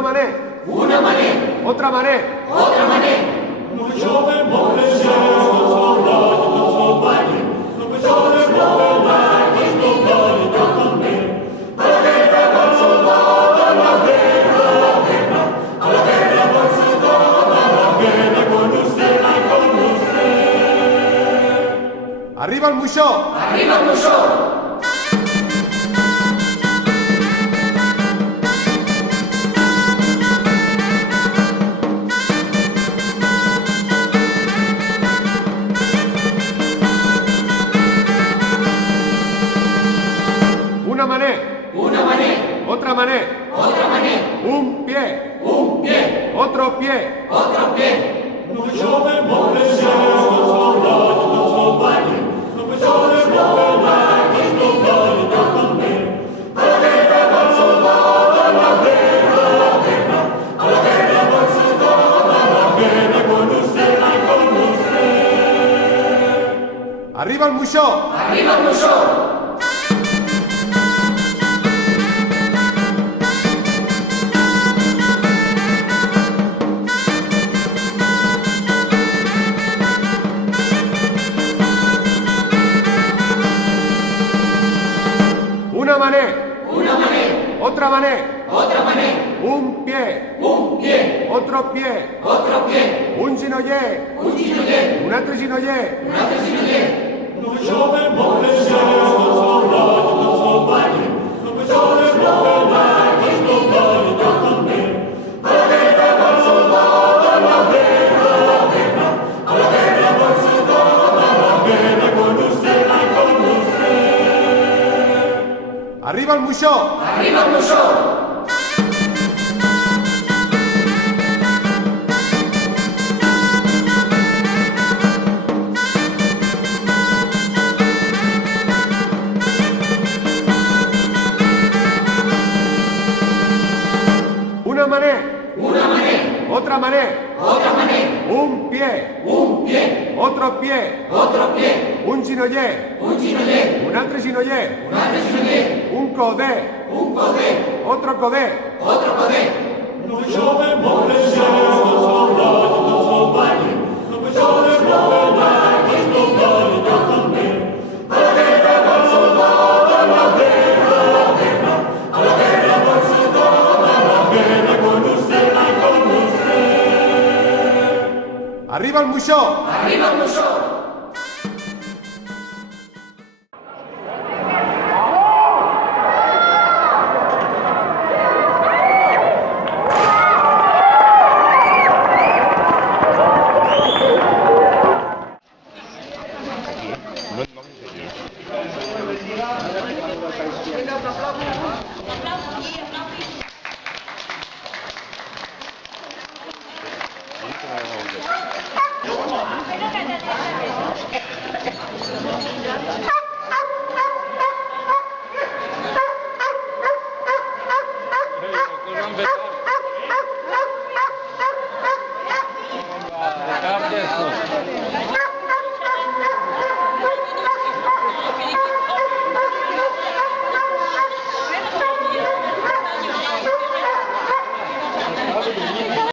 Una mané. Una mané. Otra mané. Otra mané. Arriba el moixó. Arriba el moixó. Una mané. Una mané. Otra mané. Otra mané. Un pie. Un pie. Otro pie. Otro pie. Arriba el moixó. Arriba el moixó. Una mané. Una mané. Otra mané. Otra mané. Un pie. Un pie. Otro pie. Otro pie. Un ginoller. Un ginoller. Un altre ginoller. Un altre ginoller. Arriba el moixó. Arriba el moixó. Una mané. Una mané. Otra mané. Otra mané. Un pie. Un pie. Otro pie. Otro pie. Un ginoller. Un ginoller. Un altre ginoller. Un altre ginoller. Un codè. Un codè. Otro codè. Otro codè. Arriba el moixó. Arriba el moixó.